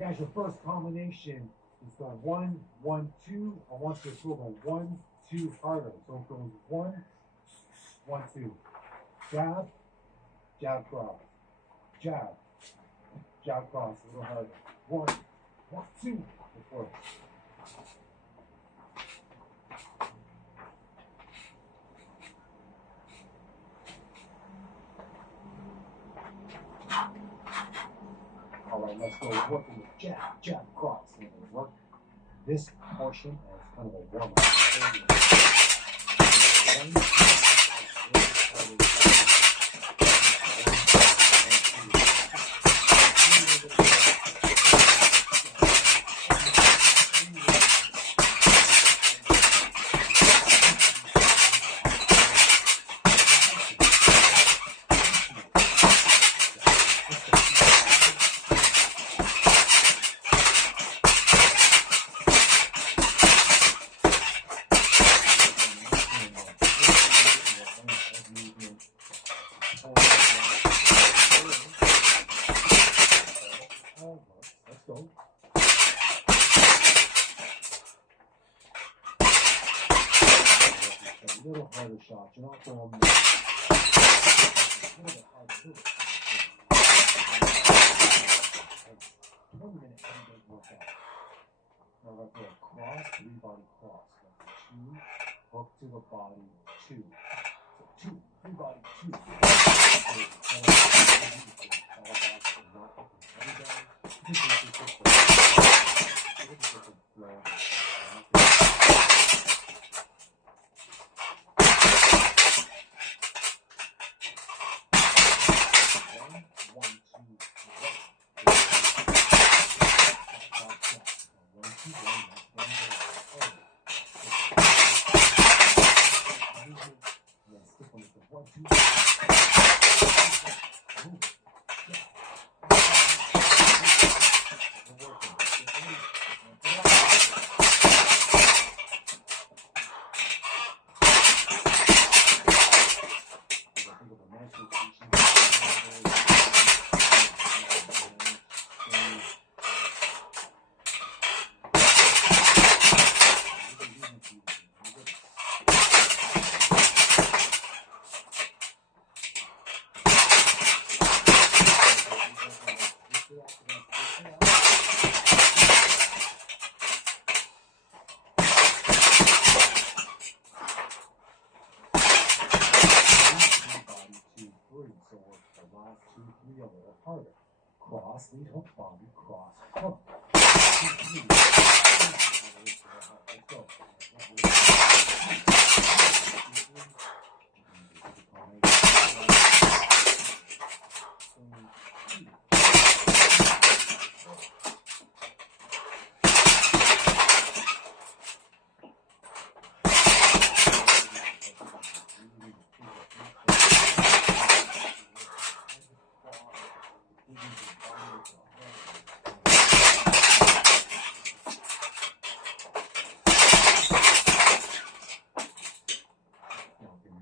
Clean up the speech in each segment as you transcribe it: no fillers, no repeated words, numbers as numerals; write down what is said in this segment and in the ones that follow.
guys, your first combination is the 1, 1, 2. I want you to throw the 1, 2 harder. So it goes 1, 1, 2. Jab, jab, cross. Jab, jab, cross. A little harder. 1, 1, 2. Before. All right, let's go working with jab, jab, cross. And we'll work this portion as kind of a warm-up. Let's go. A little harder shot. You're not going a little bit harder. 1 minute, everything works out. Now we're going to go cross, 3 body cross. That's 2, hook to the body, 2. So 2, 3 body, 2. Cross, lead hook, body, cross, hook. 2, 3. Let's go.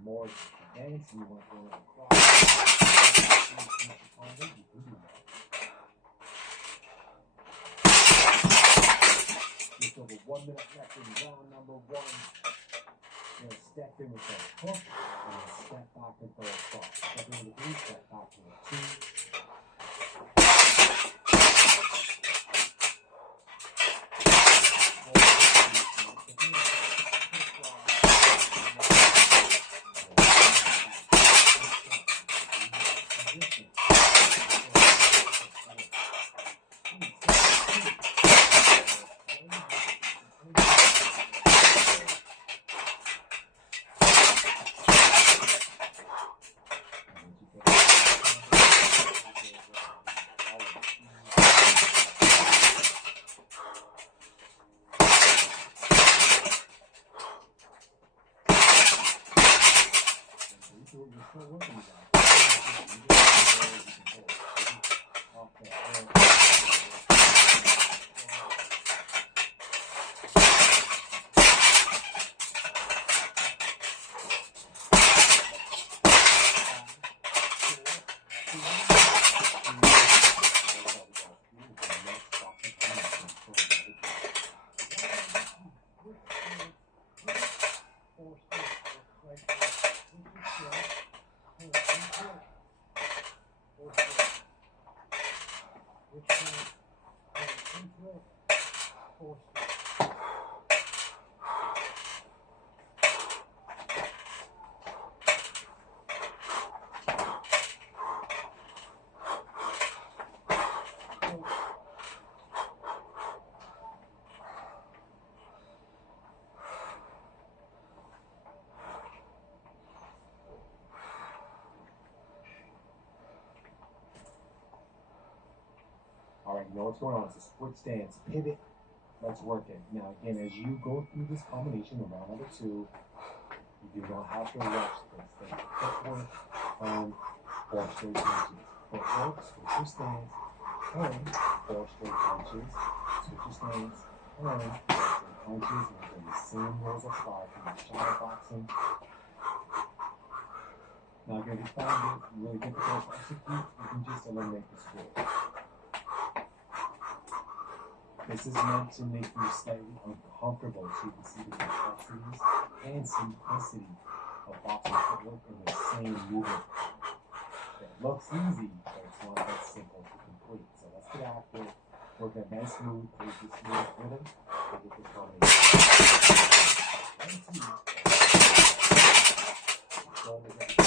More advanced, you want to go across. Just over 1 minute left in round number 1. You're going to step in with that hook and then step back and throw a cross. Step in with the 3, step back to the 2. Alright, you know what's going on. It's a split stance. Pivot. Let's work it. Now, again, as you go through this combination of round number 2, you do not have to rush this thing. Footwork, turn, 4 straight punches. Footwork, switch your stance, turn, 4 straight punches. Switch your stance, turn, 4 straight punches. And then the same rules apply from the shadow boxing. Now, again, if you find it really difficult to execute, you can just eliminate the score. This is meant to make you slightly uncomfortable so you can see the complexities and simplicity of boxing footwork in the same movement. It looks easy, but it's not that simple to complete. So let's get after it. Work a nice smooth, play this smooth rhythm, and get this combination. 1, 2. Go on the ground.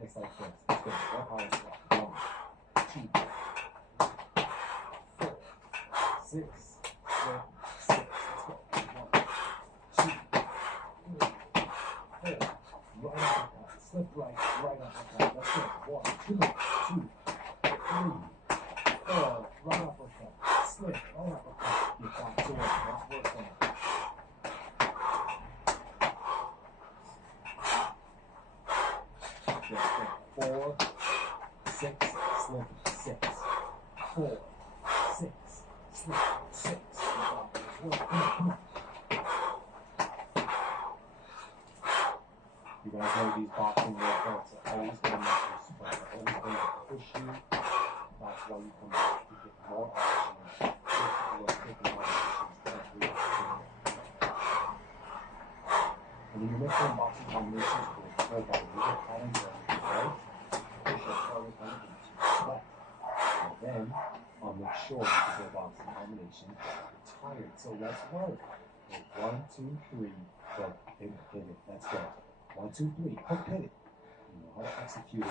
Just like this. Let's go. Work hard. 1, 2, 4, 6, 7, 6. Let's go. 1, 2, 3, 4. Right uppercut. Slip right. Right uppercut. Let's go. 1, 2, 3, 4. Right uppercut. Slip. Right uppercut. Get back to work. Let's work on it. Four, 6, slip, 6. 4, 6, slip, 6. Come on. You guys know these boxing workouts are always going to make you sweat. They're always going to push you. That's why you come back to get more action. And when you make some boxing combinations with full body, you get patterns right? And then I'll make sure you can go boxing combination. You're tired, so let's work. 1, 2, 3, hook, pivot. Let's go. 1, 2, 3, hook, pivot. You know how to execute it.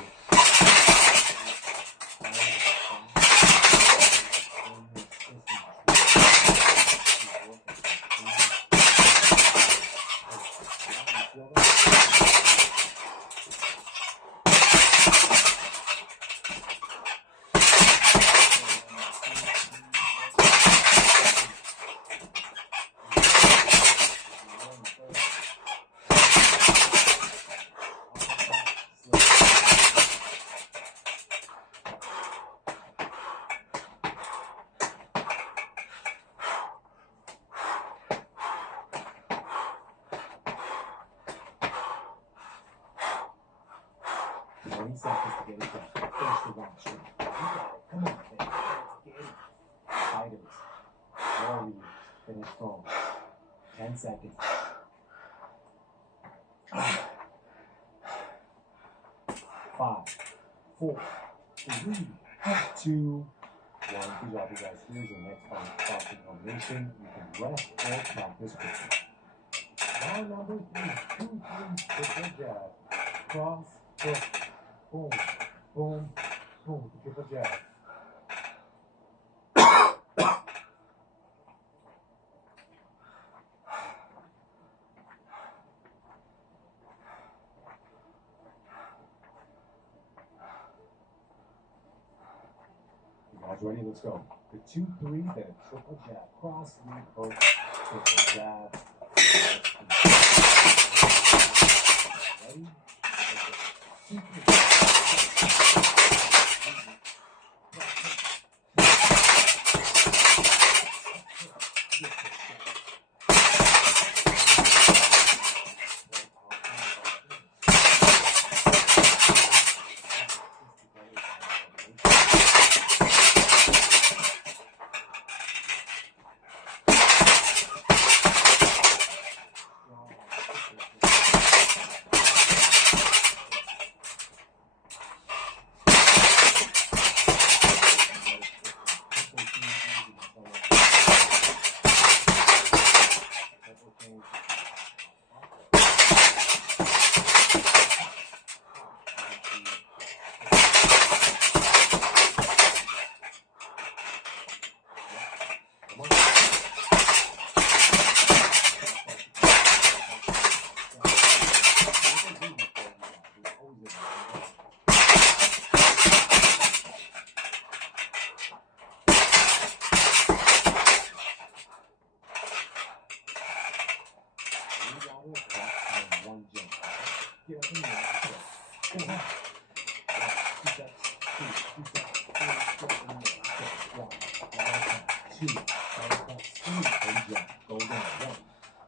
20 seconds to get it done. Finish the round straight. You got it. Come on, baby. Let's get it. Fighters. Warriors. Finish strong. 10 seconds. 5, 4, 3, 2, 1. Good job, you guys. Here's your next boxing combination. You can rest or practice quickly. Round number 3. 2, 3. Triple jab. Cross, hook. Boom, boom, boom. Triple jab. Guys, ready? Let's go. The 2, 3, then a triple jab. Cross, lead, hook, triple jab. Ready? 2, 3.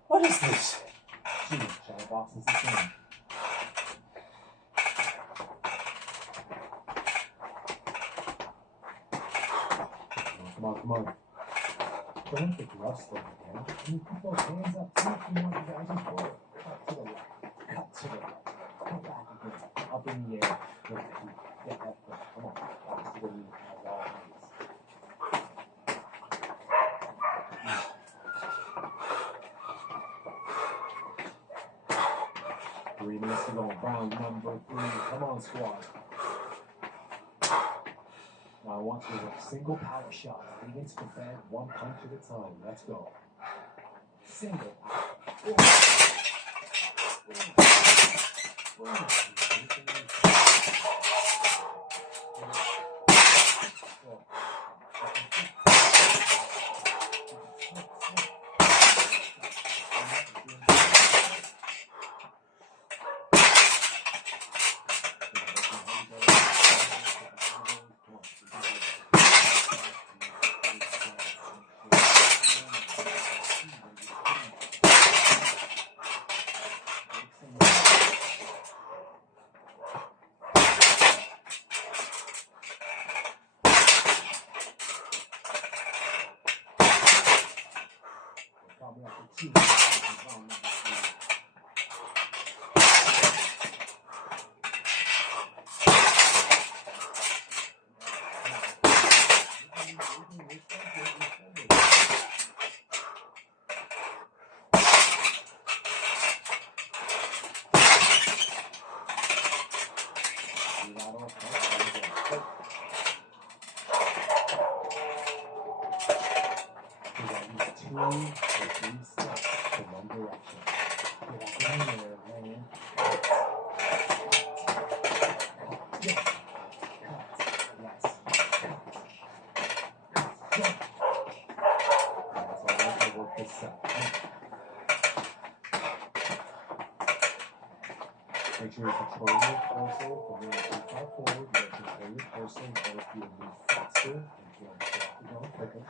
What is this? Shadow box is the same. Come on, come on. Don't get rough like that. Can you put those hands up too? You want you guys to pull it. Cut to the left. Cut to the right. Come back again. Up in the air. Get that foot. Come on. Box to the knee as always. 3 minutes to go. Round number 3. Come on, squad. Now I want you to work single power shot. Lead into the bed, 1 punch at a time. Let's go. Single power. Boom. Boom. Boom. Make sure you control your torso from moving too far forward. You have to control your torso in order for you to move faster and to go quicker.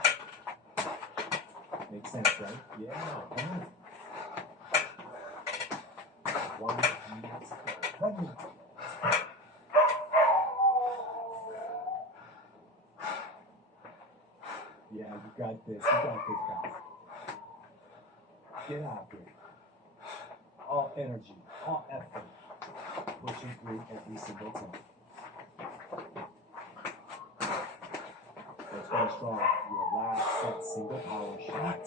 Makes sense, right? Yeah, come on. 1 minute. 1 minute. got this. You got this, guys. Get after it. All energy, all effort. Pushing through every single time. Let's finish strong. Your last set single power shot.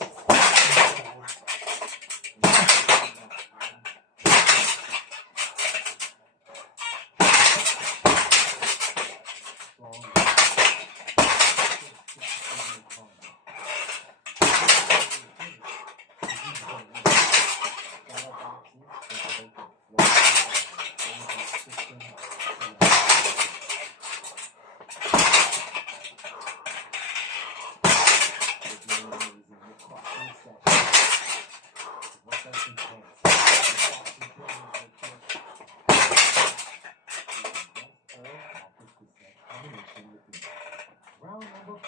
Round number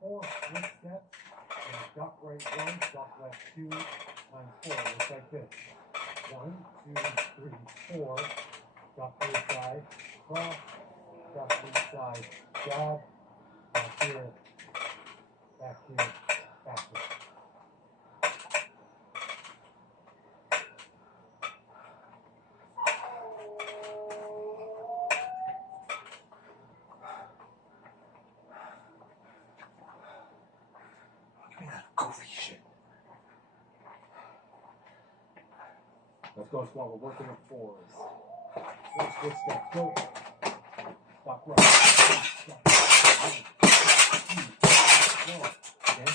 4 split steps, and duck right 1, duck left 2, times 4. Looks like this. 1, 2, 3, 4. Duck to the side, cross, duck to the side, jab, back here, back here, back here. Goofy shit. Let's go, squat. We're working at 4s. 4 split steps. Go. Duck right. Duck. 1, 2, 4. Again.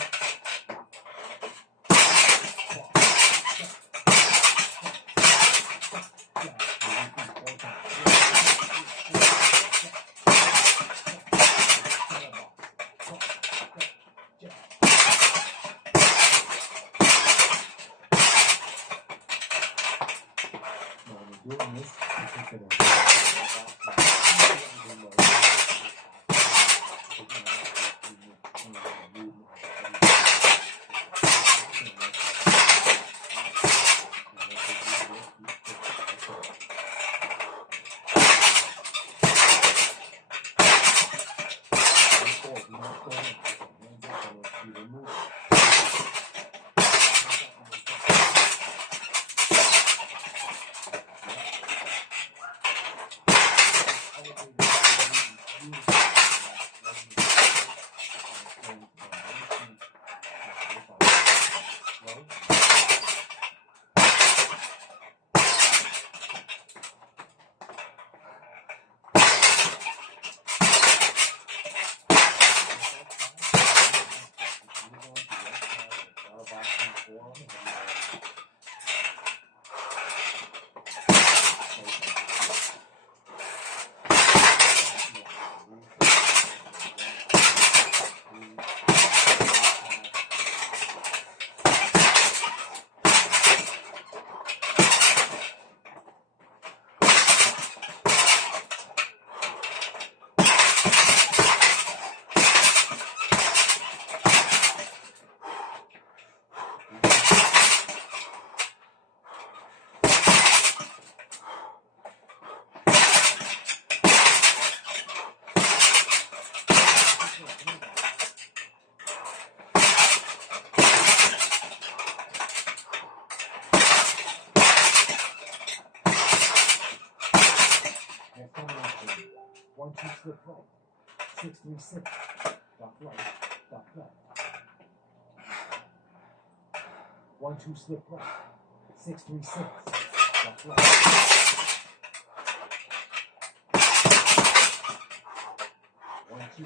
Doing this, slip right. 6, 3, 6. Duck right. Duck left. 1, 2, slip right. 6, 3, 6. Duck right. 1, 2.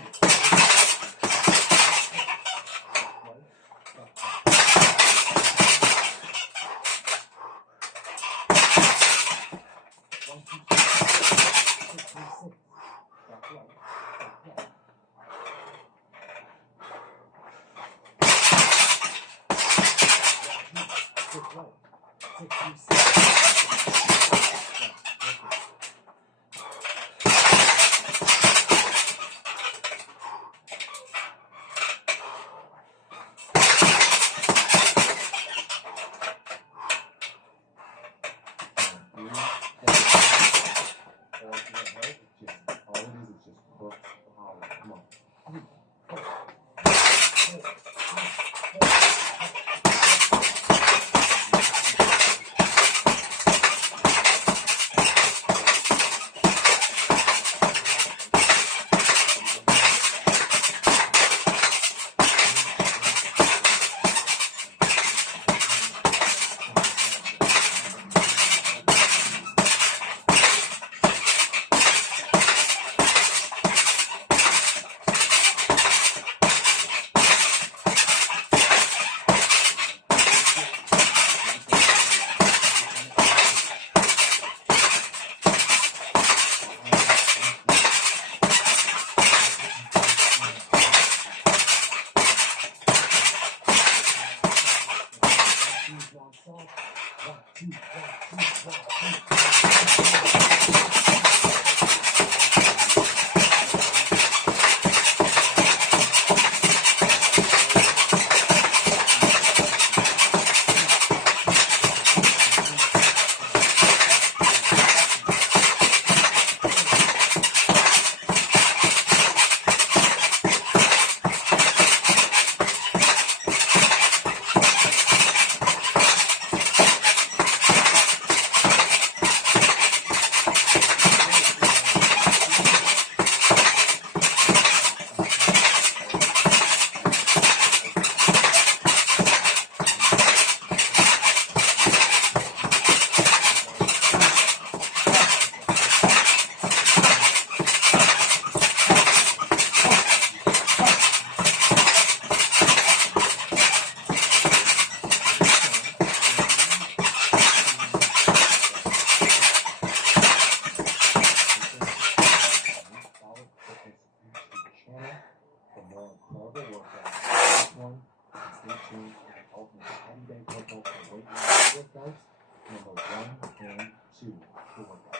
soft. 1, 2, 1, 2, 1, 2. Number 1 and 2 for workout.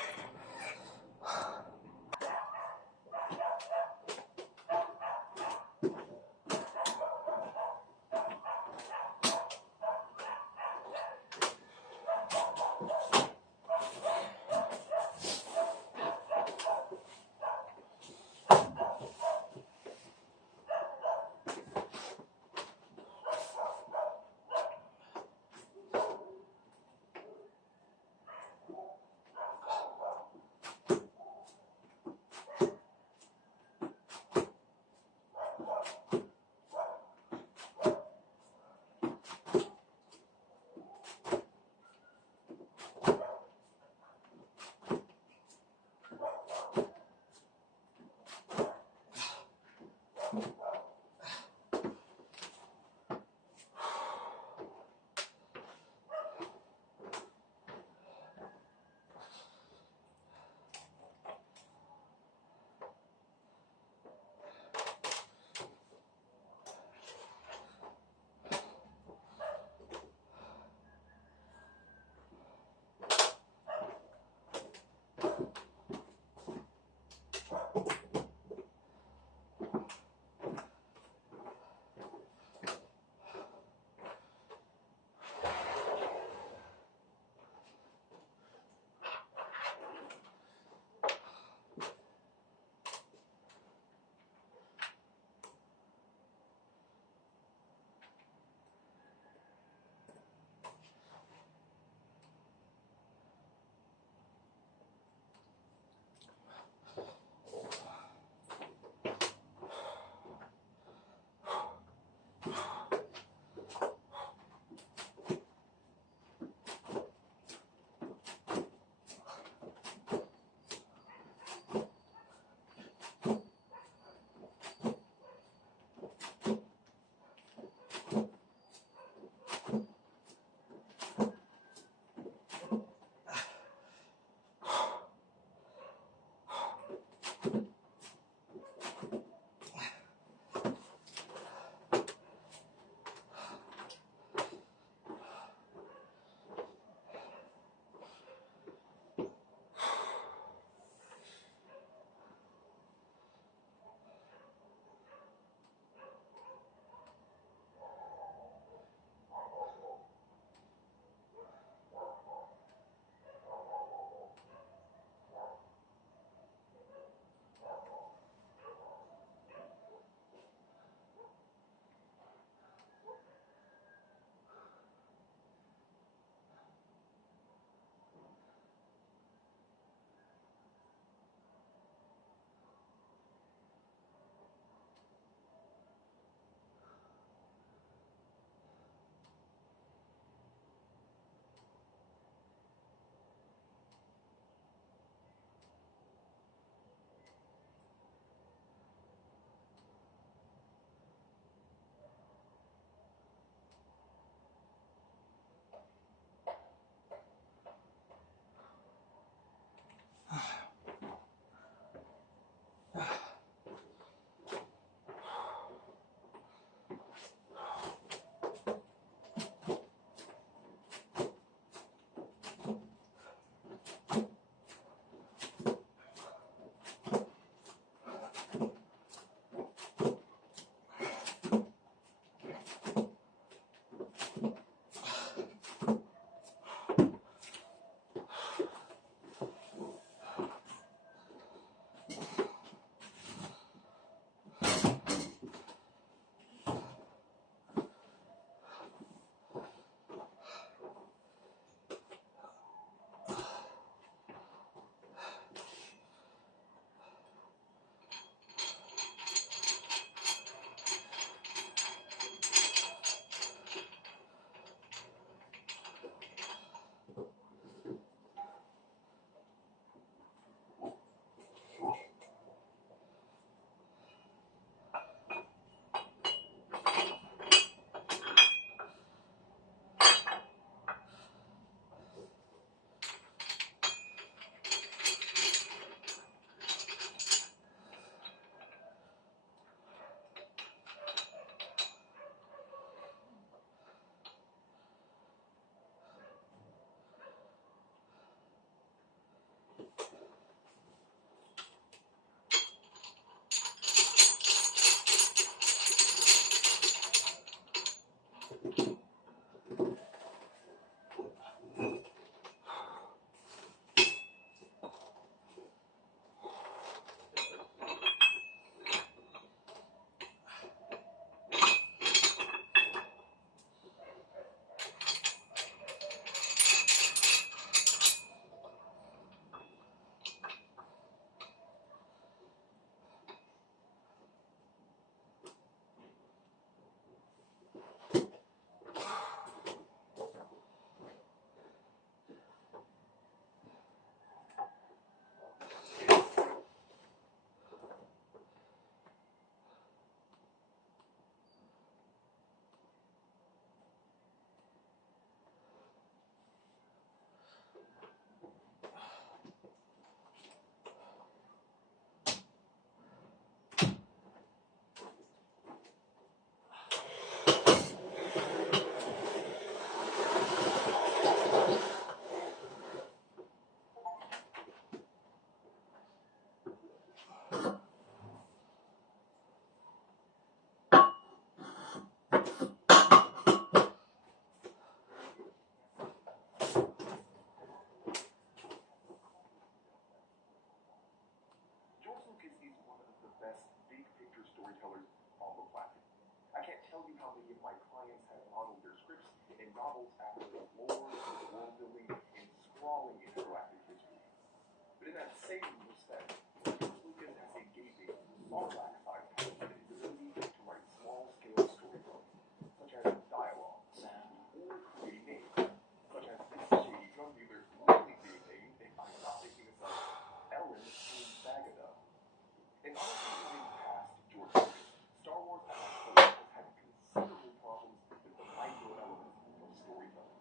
storytellers on the planet. I can't tell you how many of my clients have modeled their scripts and novels after the lore, world building, and sprawling intergalactic history. But in that same respect, Lucas has a gaping, Sarlacc side in his ability to write small-scale storytelling, such as dialogue, sound, or creating names, such as this shady drug dealer literally being named, and I'm not making this up, Ellen in Bagada. And honestly, moving past George Lucas, Star Wars as a whole has had considerable problems with the micro elements of storytelling.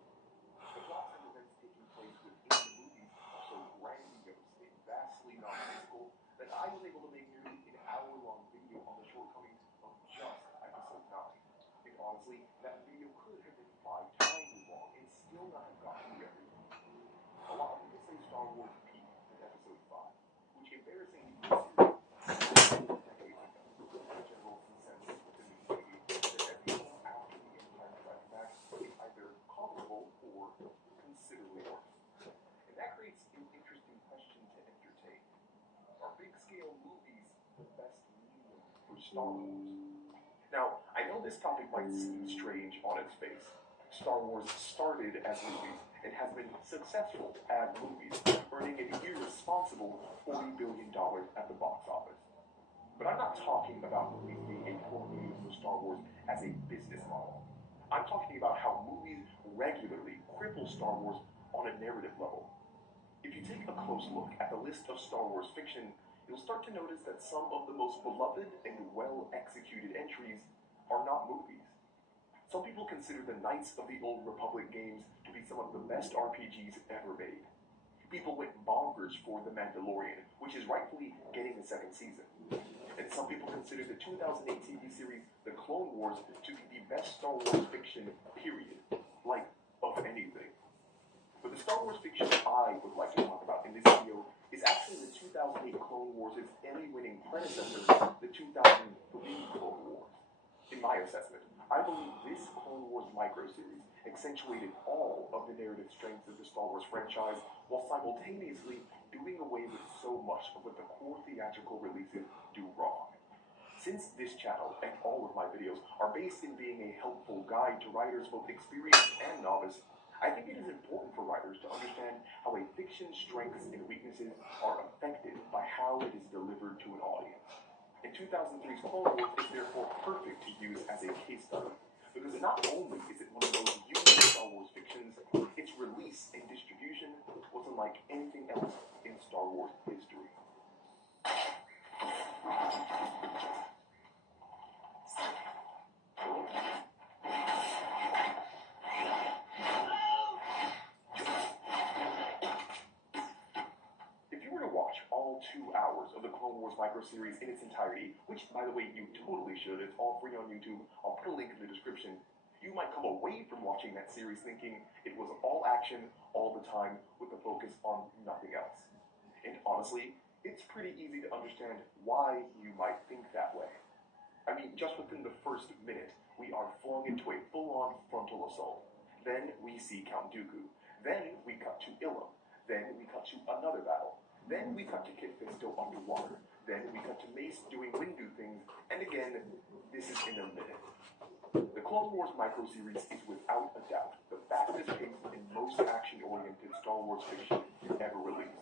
The plots and events taking place within the movies are so grandiose and vastly non-physical that I was able to make nearly an hour-long video on the shortcomings of just episode 9. And honestly, that video could have been 5 times as long and still not have gotten to everyone. A lot of people say Star Wars peaked at episode 5, which embarrassingly is serious. Decades ago, the general consensus within the community that everything after the Empire Strikes Back is either comparable or considerably worse. And that creates an interesting question to entertain. Are big-scale movies the best medium for Star Wars? Now, I know this topic might seem strange on its face. Star Wars started as movies and has been successful as movies, earning an irresponsible $40 billion at the box office. But I'm not talking about movies being a core medium for Star Wars as a business model. I'm talking about how movies regularly cripple Star Wars on a narrative level. If you take a close look at the list of Star Wars fiction, you'll start to notice that some of the most beloved and well-executed entries are not movies. Some people consider the Knights of the Old Republic games to be some of the best RPGs ever made. People went bonkers for The Mandalorian, which is rightfully getting a second season. And some people consider the 2008 TV series The Clone Wars to be the best Star Wars fiction, period. Like, of anything. But the Star Wars fiction I would like to talk about in this video is actually the 2008 Clone Wars' Emmy-winning predecessor, the 2003 Clone Wars. In my assessment, I believe this Clone Wars micro-series accentuated all of the narrative strengths of the Star Wars franchise while simultaneously doing away with so much of what the core theatrical releases do wrong. Since this channel and all of my videos are based in being a helpful guide to writers both experienced and novice, I think it is important for writers to understand how a fiction's strengths and weaknesses are affected by how it is delivered to an audience. And 2003's Clone Wars is therefore perfect to use as a case study, because not only is it one of the most unique Star Wars fictions, its release and distribution was unlike anything else in Star Wars history. If you were to watch all 2 hours of the Clone Wars micro-series in its entirety, which, by the way, you totally should, it's all free on YouTube, I'll put a link in the description, you might come away from watching that series thinking it was all action, all the time, with a focus on nothing else. And honestly, it's pretty easy to understand why you might think that way. I mean, just within the first minute, we are flung into a full-on frontal assault. Then we see Count Dooku. Then we cut to Ilum. Then we cut to another battle. Then we cut to Kit Fisto underwater. Then we cut to Mace doing Windu things. And again, this is in a minute. The Clone Wars micro-series is without a doubt the fastest paced and most action-oriented Star Wars fiction ever released.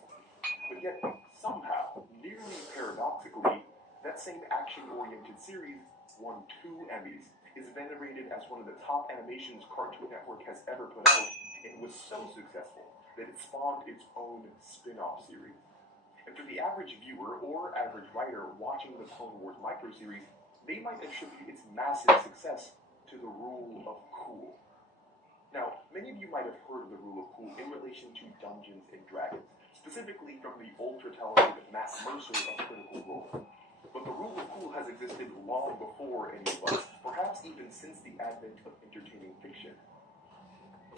But yet, somehow, nearly paradoxically, that same action-oriented series won 2 Emmys, is venerated as one of the top animations Cartoon Network has ever put out, and was so successful that it spawned its own spin-off series. And for the average viewer or average writer watching the Clone Wars micro-series, they might attribute its massive success to the rule of cool. Now, many of you might have heard of the rule of cool in relation to Dungeons and Dragons, specifically from the ultra-talented Matt Mercer of Critical Role. But the rule of cool has existed long before any of us, perhaps even since the advent of entertaining fiction.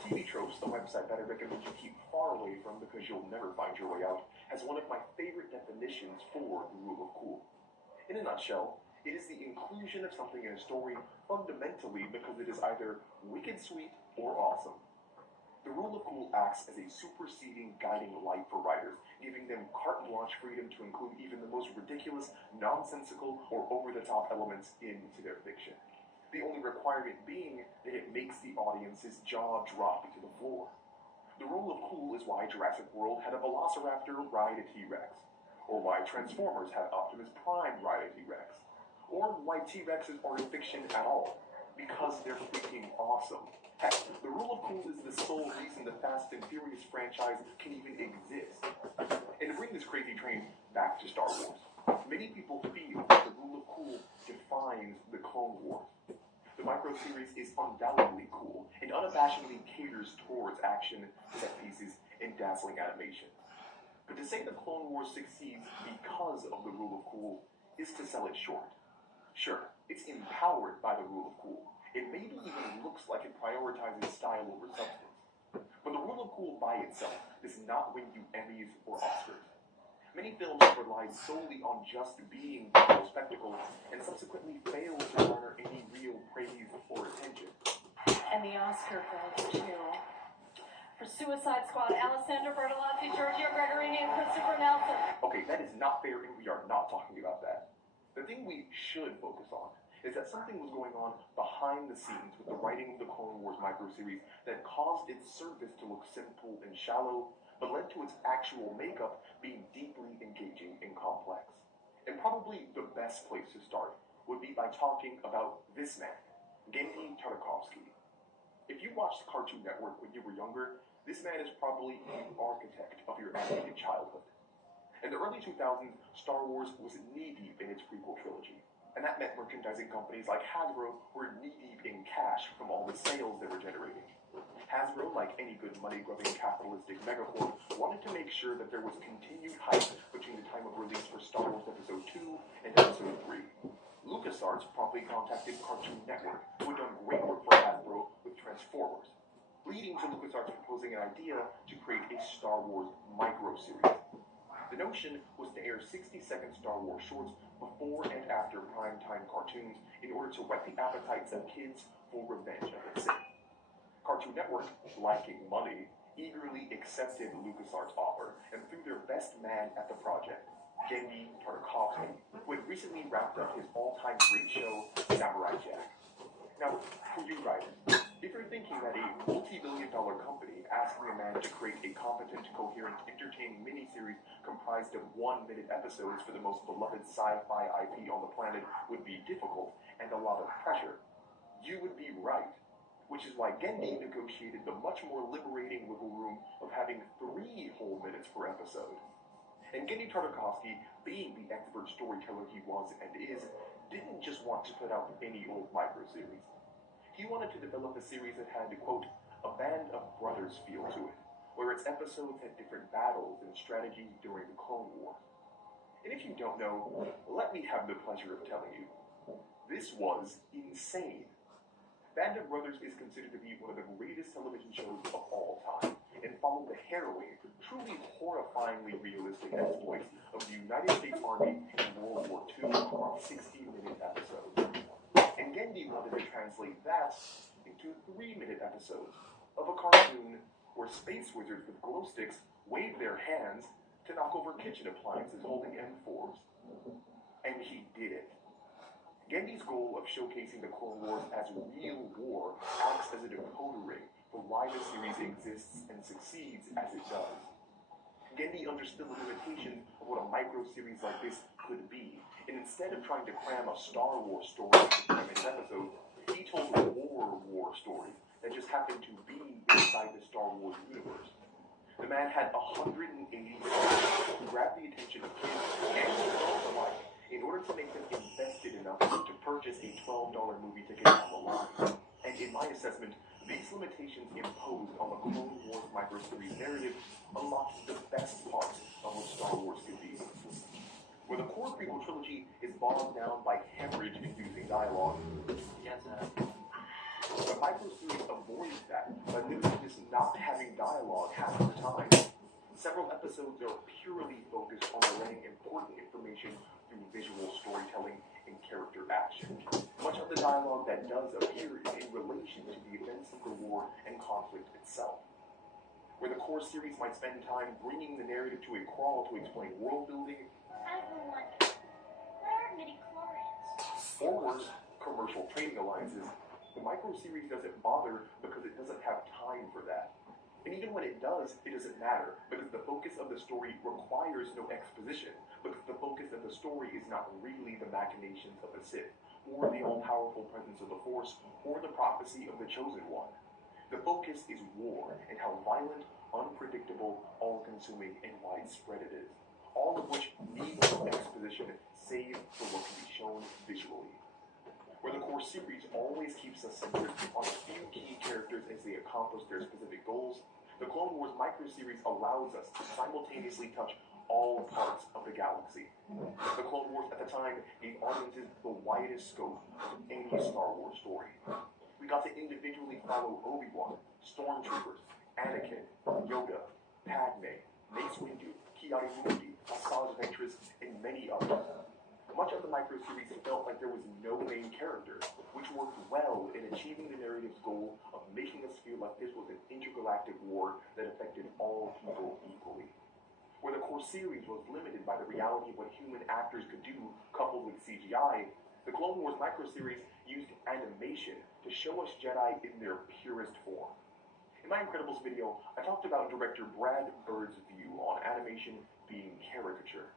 TV Tropes, the website that I recommend you keep far away from because you'll never find your way out, has one of my favorite definitions for the rule of cool. In a nutshell, it is the inclusion of something in a story fundamentally because it is either wicked sweet or awesome. The rule of cool acts as a superseding guiding light for writers, giving them carte blanche freedom to include even the most ridiculous, nonsensical, or over-the-top elements into their fiction. The only requirement being that it makes the audience's jaw drop to the floor. The rule of cool is why Jurassic World had a Velociraptor ride a T-Rex, or why Transformers had Optimus Prime ride a T-Rex, or why T-Rexes are in fiction at all, because they're freaking awesome. Heck, the rule of cool is the sole reason the Fast and Furious franchise can even exist. And to bring this crazy train back to Star Wars, many people feel that the rule of cool defines the Clone Wars. The micro-series is undoubtedly cool and unabashedly caters towards action, set pieces, and dazzling animation. But to say the Clone Wars succeeds because of the rule of cool is to sell it short. Sure, it's empowered by the rule of cool. It maybe even looks like it prioritizes style over substance. But the rule of cool by itself does not win you Emmys or Oscars. Many films rely solely on just being visual spectacles and subsequently fail to garner any real praise or attention. And the Oscar goes to, for Suicide Squad, Alessandro Bertolazzi, Giorgio Gregorini, and Christopher Nelson. Okay, that is not fair, and we are not talking about that. The thing we should focus on is that something was going on behind the scenes with the writing of the Clone Wars micro-series that caused its surface to look simple and shallow, but led to its actual makeup being deeply engaging and complex. And probably the best place to start would be by talking about this man, Genndy Tartakovsky. If you watched Cartoon Network when you were younger, this man is probably the architect of your animated childhood. In the early 2000s, Star Wars was knee-deep in its prequel trilogy. And that meant merchandising companies like Hasbro were knee-deep in cash from all the sales they were generating. Hasbro, like any good money-grubbing capitalistic megacorp, wanted to make sure that there was continued hype between the time of release for Star Wars Episode 2 and Episode 3. LucasArts promptly contacted Cartoon Network, who had done great work for Hasbro with Transformers, leading to LucasArts proposing an idea to create a Star Wars micro-series. The notion was to air 60-second Star Wars shorts before and after primetime cartoons in order to whet the appetites of kids for revenge of the Sith. Cartoon Network, liking money, eagerly accepted LucasArts' offer and threw their best man at the project, Genndy Tartakovsky, who had recently wrapped up his all-time great show, Samurai Jack. Now, for you writers, if you're thinking that a multi-billion-dollar company asking a man to create a competent, coherent, entertaining miniseries comprised of 1-minute episodes for the most beloved sci-fi IP on the planet would be difficult and a lot of pressure, you would be right. Which is why Genndy negotiated the much more liberating wiggle room of having 3 whole minutes per episode. And Genndy Tartakovsky, being the expert storyteller he was and is, didn't just want to put out any old micro-series. He wanted to develop a series that had, quote, a band of brothers feel to it, where its episodes had different battles and strategies during the Clone Wars. And if you don't know, let me have the pleasure of telling you, this was insane. Band of Brothers is considered to be one of the greatest television shows of all time, and followed the harrowing, truly horrifyingly realistic exploits of the United States Army in World War II on 60-minute episodes. And Genndy wanted to translate that into 3-minute episodes of a cartoon where space wizards with glow sticks wave their hands to knock over kitchen appliances holding M4s. And he did it. Genndy's goal of showcasing the Clone Wars as real war acts as a decoder ring for why the series exists and succeeds as it does. Genndy understood the limitations of what a micro-series like this could be, and instead of trying to cram a Star Wars story into 3-minute episodes, he told war stories that just happened to be inside the Star Wars universe. The man had 180 songs to grab the attention of kids and adults alike, in order to make them invested enough to purchase a $12 movie ticket down the line. And in my assessment, these limitations imposed on the Clone Wars micro-series narrative unlocked the best parts of what Star Wars could be. Where the core prequel trilogy is bogged down by hemorrhage-inducing dialogue, the micro-series avoids that by literally just not having dialogue half the time. Several episodes are purely focused on relaying important information through visual storytelling and character action. Much of the dialogue that does appear is in relation to the events of the war and conflict itself. where the core series might spend time bringing the narrative to a crawl to explain world building, I have been wondering, what are midichlorians? or worse, commercial trading alliances, the micro series doesn't bother because it doesn't have time for that. And even when it does, it doesn't matter, because the focus of the story requires no exposition, because the focus of the story is not really the machinations of the Sith, or the all-powerful presence of the Force, or the prophecy of the Chosen One. The focus is war, and how violent, unpredictable, all-consuming, and widespread it is, all of which need no exposition save for what can be shown visually. Where the core series always keeps us centered on a few key characters as they accomplish their specific goals, the Clone Wars micro-series allows us to simultaneously touch all parts of the galaxy. The Clone Wars at the time gave audiences the widest scope of any Star Wars story. We got to individually follow Obi-Wan, Stormtroopers, Anakin, Yoda, Padme, Mace Windu, Ki-Adi-Mundi, Asajj Ventress, and many others. Much of the micro-series felt like there was no main character, which worked well in achieving the narrative's goal of making us feel like this was an intergalactic war that affected all people equally. Where the core series was limited by the reality of what human actors could do coupled with CGI, the Clone Wars micro-series used animation to show us Jedi in their purest form. In my Incredibles video, I talked about director Brad Bird's view on animation being caricature.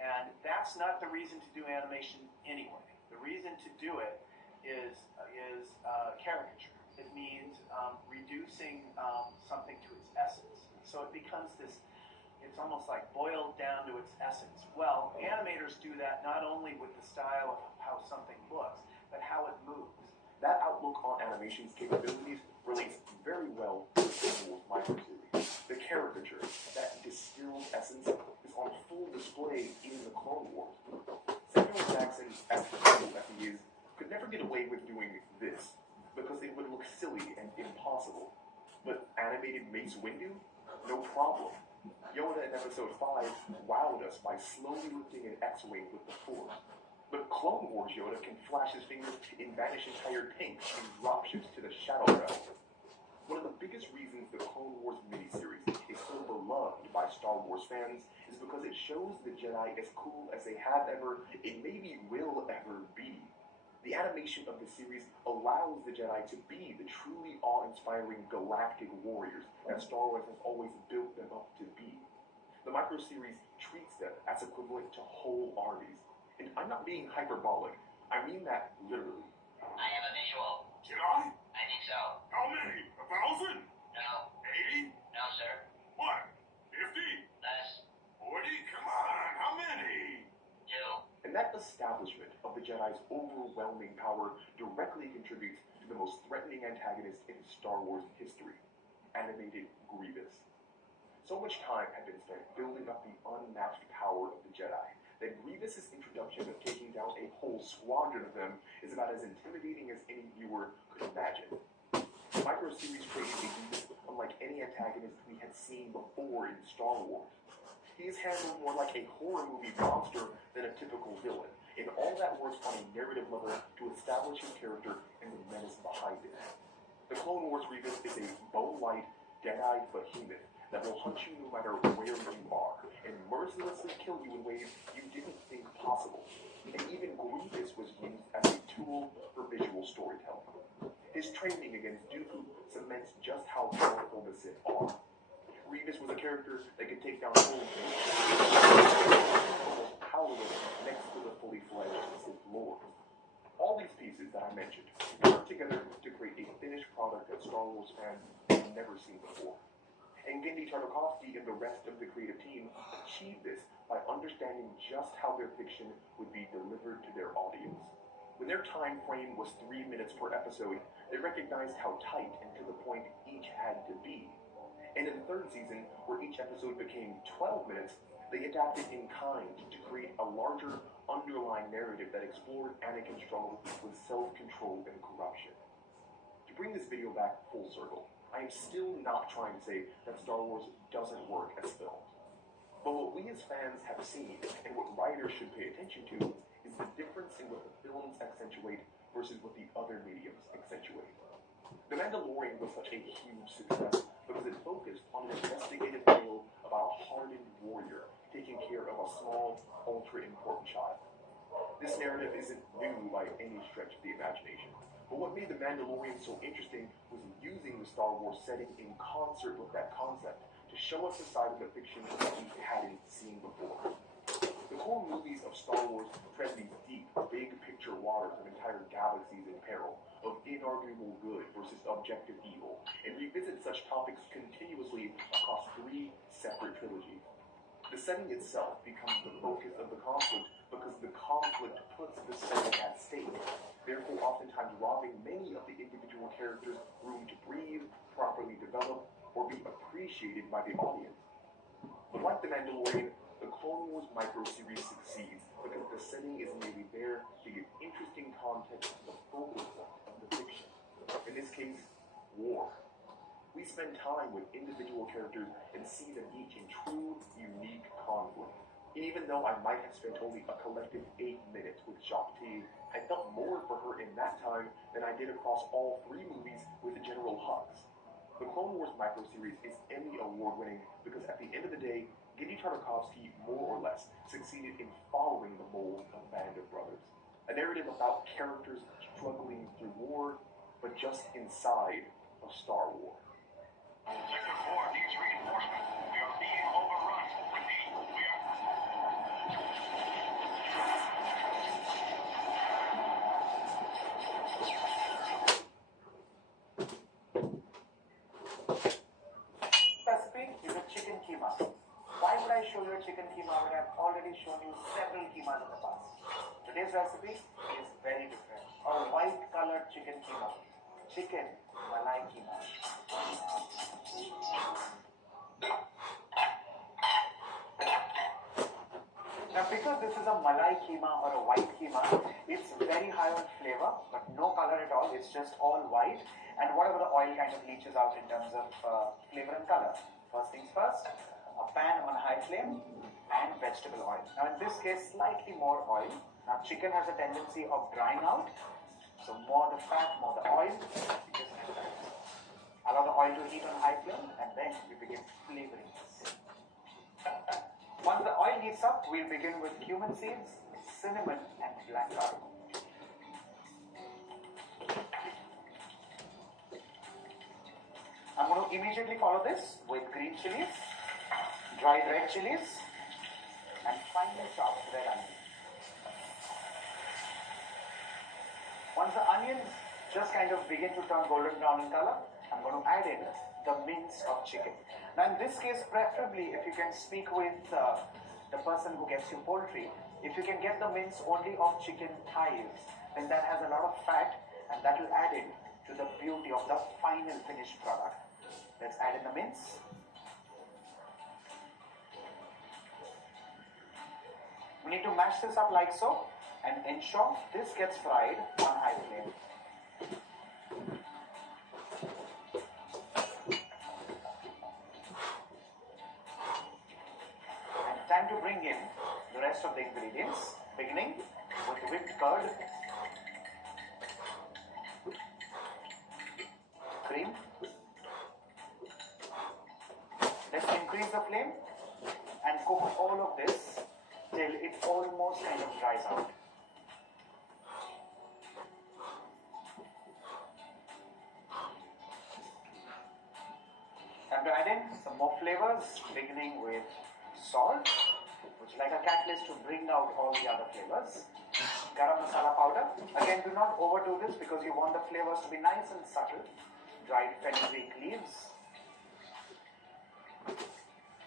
And that's not the reason to do animation anyway. The reason to do it is caricature. It means reducing something to its essence. So it becomes this, it's almost like boiled down to its essence. Well, animators do that not only with the style of how something looks, but how it moves. That outlook on animation's capabilities relates very well to the Clone Wars micro-series. The caricature, that distilled essence, is on full display in the Clone Wars. Samuel Jackson, as cool as he is, could never get away with doing this, because it would look silly and impossible. But animated Mace Windu? No problem. Yoda in Episode 5 wowed us by slowly lifting an X-Wing with the Force. But Clone Wars Yoda can flash his fingers and banish entire tanks and dropships to the Shadow Realm. One of the biggest reasons the Clone Wars miniseries is so beloved by Star Wars fans is because it shows the Jedi as cool as they have ever and maybe will ever be. The animation of the series allows the Jedi to be the truly awe-inspiring galactic warriors that Star Wars has always built them up to be. The micro-series treats them as equivalent to whole armies. And I'm not being hyperbolic. I mean that literally. I have a visual. Jedi? I think so. How many? 1,000? No. 80? No, sir. What? 50? Less. 40? Come on, how many? 2. And that establishment of the Jedi's overwhelming power directly contributes to the most threatening antagonist in Star Wars history, animated Grievous. So much time had been spent building up the unmatched power of the Jedi that Grievous's introduction of taking down a whole squadron of them is about as intimidating as any viewer could imagine. The micro-series created a Grievous unlike any antagonist we had seen before in Star Wars. He is handled more like a horror movie monster than a typical villain, and all that works on a narrative level to establish his character and the menace behind it. The Clone Wars Grievous is a bone-light, dead-eyed behemoth that will hunt you no matter where you are, and mercilessly kill you in ways you didn't think possible. And even Grievous was used as a tool for visual storytelling. His training against Dooku cements just how powerful the Sith are. Grievous was a character that could take down whole almost powerless next to the fully fledged Sith Lords. All these pieces that I mentioned work together to create a finished product that Star Wars fans have never seen before. And Genndy Tartakovsky and the rest of the creative team achieved this by understanding just how their fiction would be delivered to their audience. When their time frame was 3 minutes per episode, they recognized how tight and to the point each had to be. And in the third season, where each episode became 12 minutes, they adapted in kind to create a larger, underlying narrative that explored Anakin's struggle with self-control and corruption. To bring this video back full circle, I am still not trying to say that Star Wars doesn't work as filmed. But what we as fans have seen, and what writers should pay attention to, is the difference in what the films accentuate versus what the other mediums accentuate. The Mandalorian was such a huge success because it focused on an investigative tale about a hardened warrior taking care of a small, ultra-important child. This narrative isn't new by any stretch of the imagination, but what made The Mandalorian so interesting was using the Star Wars setting in concert with that concept to show us a side of the fiction that we hadn't seen before. The core movies of Star Wars tread these deep, big-picture waters of entire galaxies in peril, of inarguable good versus objective evil, and revisit such topics continuously across 3 separate trilogies. The setting itself becomes the focus of the conflict because the conflict puts the setting at stake, therefore oftentimes robbing many of the individual characters room to breathe, properly develop, or be appreciated by the audience. But like The Mandalorian, the Clone Wars micro-series succeeds because the setting is merely there to give interesting context to the focus of the fiction. In this case, war. We spend time with individual characters and see them each in true, unique conflict. And even though I might have spent only a collective 8 minutes with Shaak Ti, I felt more for her in that time than I did across all 3 movies with General Hux. The Clone Wars micro-series is Emmy award-winning because at the end of the day, Genndy Tartakovsky more or less succeeded in following the mold of Band of Brothers. A narrative about characters struggling through war, but just inside of Star Wars. Sector 4 needs reinforcement. We are being overrun. Repeat, we are... Recipe is a chicken keema. Why would I show you a chicken keema when I've already shown you several keemas in the past? Today's recipe is very different. A white colored chicken keema. Chicken malai keema. Now because this is a malai keema or a white keema, it's very high on flavor, but no color at all. It's just all white, and whatever the oil kind of leaches out in terms of flavor and color. First things first, a pan on high flame and vegetable oil. Now in this case, slightly more oil. Now chicken has a tendency of drying out, so more the fat, more the oil. You just allow the oil to heat on high flame, and then we begin flavoring this. Once the oil heats up, we'll begin with cumin seeds, cinnamon, and black garlic. I'm going to immediately follow this with green chilies, dried red chilies, and finely chopped red onion. Once the onions just kind of begin to turn golden brown in color, I'm going to add in the mince of chicken. Now in this case, preferably if you can speak with the person who gets you poultry, if you can get the mince only of chicken thighs, then that has a lot of fat and that will add in to the beauty of the final finished product. Let's add in the mince. We need to mash this up like so and ensure this gets fried on high flame. And time to bring in the rest of the ingredients, beginning with whipped curd, cream. Let's increase the flame and cook all of this till it almost kind of dries out. Time to add in some more flavors, beginning with salt, which is like a catalyst to bring out all the other flavors. Garam masala powder. Again, do not overdo this because you want the flavors to be nice and subtle. Dried fenugreek leaves.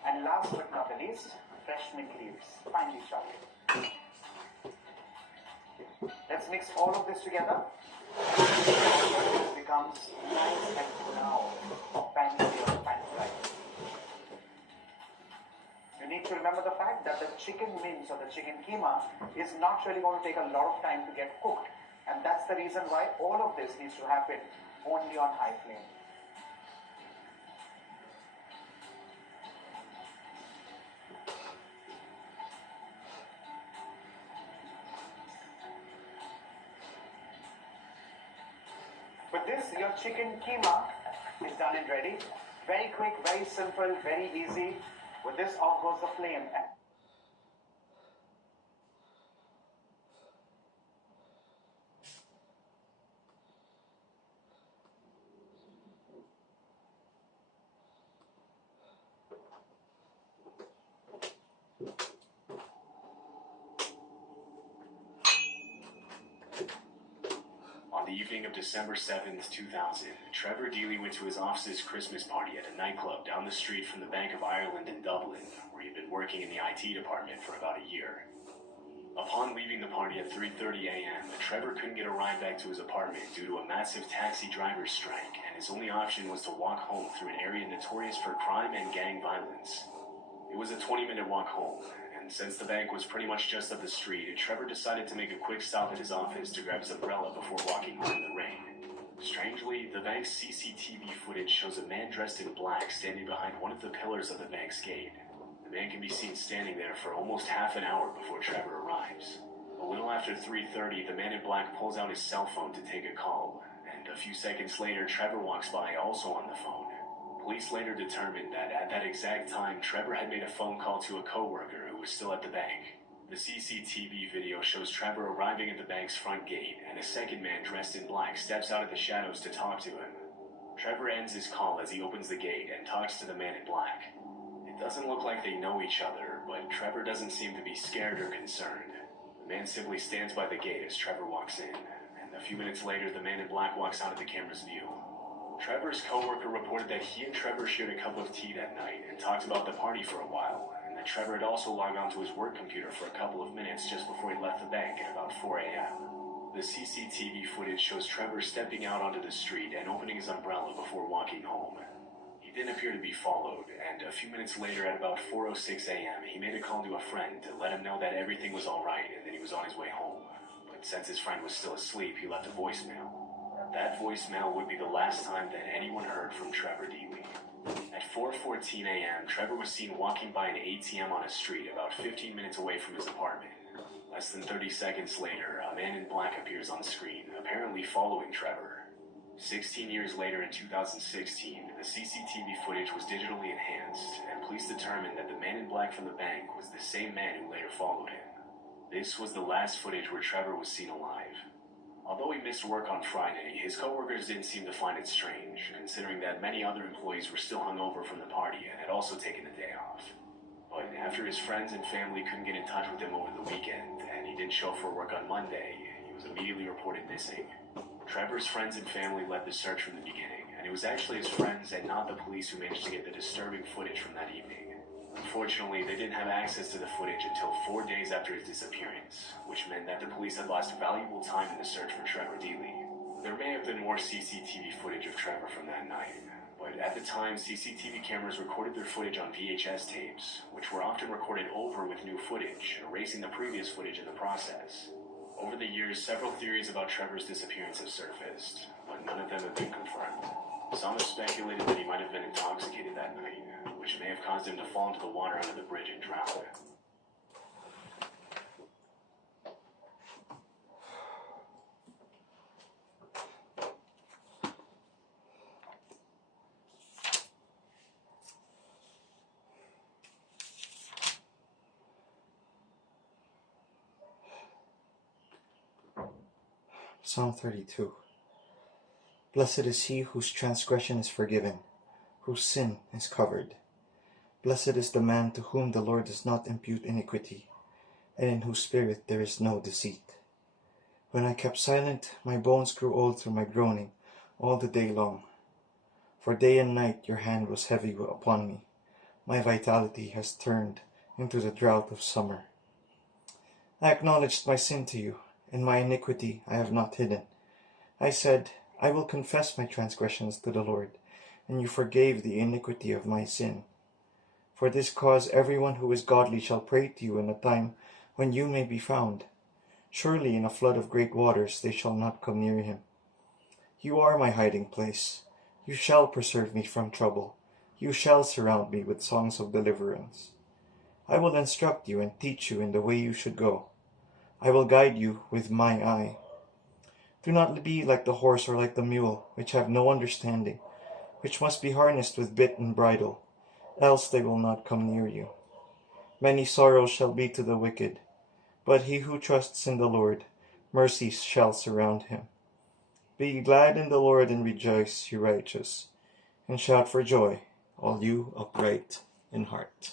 And last but not the least, fresh mint leaves, finely chopped. Let's mix all of this together. It becomes nice and brown, pan-seared, pan-fried. You need to remember the fact that the chicken mince or the chicken keema is not really going to take a lot of time to get cooked. And that's the reason why all of this needs to happen only on high flame. With this, your chicken keema is done and ready. Very quick, very simple, very easy. With this, off goes the flame. On the evening of December 7th, 2000, Trevor Deely went to his office's Christmas party at a nightclub down the street from the Bank of Ireland in Dublin, where he'd been working in the IT department for about a year. Upon leaving the party at 3:30 a.m., Trevor couldn't get a ride back to his apartment due to a massive taxi driver's strike, and his only option was to walk home through an area notorious for crime and gang violence. It was a 20-minute walk home, and since the bank was pretty much just up the street, Trevor decided to make a quick stop at his office to grab his umbrella before walking home in the rain. Strangely, the bank's CCTV footage shows a man dressed in black standing behind one of the pillars of the bank's gate. The man can be seen standing there for almost half an hour before Trevor arrives. A little after 3:30, the man in black pulls out his cell phone to take a call, and a few seconds later, Trevor walks by also on the phone. Police later determined that at that exact time, Trevor had made a phone call to a coworker who was still at the bank. The CCTV video shows Trevor arriving at the bank's front gate, and a second man dressed in black steps out of the shadows to talk to him. Trevor ends his call as he opens the gate and talks to the man in black. It doesn't look like they know each other, but Trevor doesn't seem to be scared or concerned. The man simply stands by the gate as Trevor walks in, and a few minutes later, the man in black walks out of the camera's view. Trevor's coworker reported that he and Trevor shared a cup of tea that night and talked about the party for a while, and that Trevor had also logged onto his work computer for a couple of minutes just before he left the bank at about 4 a.m. The CCTV footage shows Trevor stepping out onto the street and opening his umbrella before walking home. He didn't appear to be followed, and a few minutes later at about 4:06 a.m., he made a call to a friend to let him know that everything was alright and that he was on his way home. But since his friend was still asleep, he left a voicemail. That voicemail would be the last time that anyone heard from Trevor Deely. At 4:14 a.m., Trevor was seen walking by an ATM on a street about 15 minutes away from his apartment. Less than 30 seconds later, a man in black appears on the screen, apparently following Trevor. 16 years later in 2016, the CCTV footage was digitally enhanced, and police determined that the man in black from the bank was the same man who later followed him. This was the last footage where Trevor was seen alive. Although he missed work on Friday, his coworkers didn't seem to find it strange, considering that many other employees were still hungover from the party and had also taken a day off. But after his friends and family couldn't get in touch with him over the weekend, and he didn't show for work on Monday, he was immediately reported missing. Trevor's friends and family led the search from the beginning, and it was actually his friends and not the police who managed to get the disturbing footage from that evening. Unfortunately, they didn't have access to the footage until 4 days after his disappearance, which meant that the police had lost valuable time in the search for Trevor Deely. There may have been more CCTV footage of Trevor from that night, but at the time, CCTV cameras recorded their footage on VHS tapes, which were often recorded over with new footage, erasing the previous footage in the process. Over the years, several theories about Trevor's disappearance have surfaced, but none of them have been confirmed. Some have speculated that he might have been intoxicated that night, which may have caused him to fall into the water under the bridge and drown. Psalm 32. Blessed is he whose transgression is forgiven, whose sin is covered. Blessed is the man to whom the Lord does not impute iniquity, and in whose spirit there is no deceit. When I kept silent, my bones grew old through my groaning all the day long. For day and night your hand was heavy upon me. My vitality has turned into the drought of summer. I acknowledged my sin to you, and my iniquity I have not hidden. I said, I will confess my transgressions to the Lord, and you forgave the iniquity of my sin. For this cause everyone who is godly shall pray to you in a time when you may be found. Surely in a flood of great waters they shall not come near him. You are my hiding place. You shall preserve me from trouble. You shall surround me with songs of deliverance. I will instruct you and teach you in the way you should go. I will guide you with my eye. Do not be like the horse or like the mule, which have no understanding, which must be harnessed with bit and bridle, else they will not come near you. Many sorrows shall be to the wicked, but he who trusts in the Lord, mercy shall surround him. Be glad in the Lord and rejoice, you righteous, and shout for joy, all you upright in heart.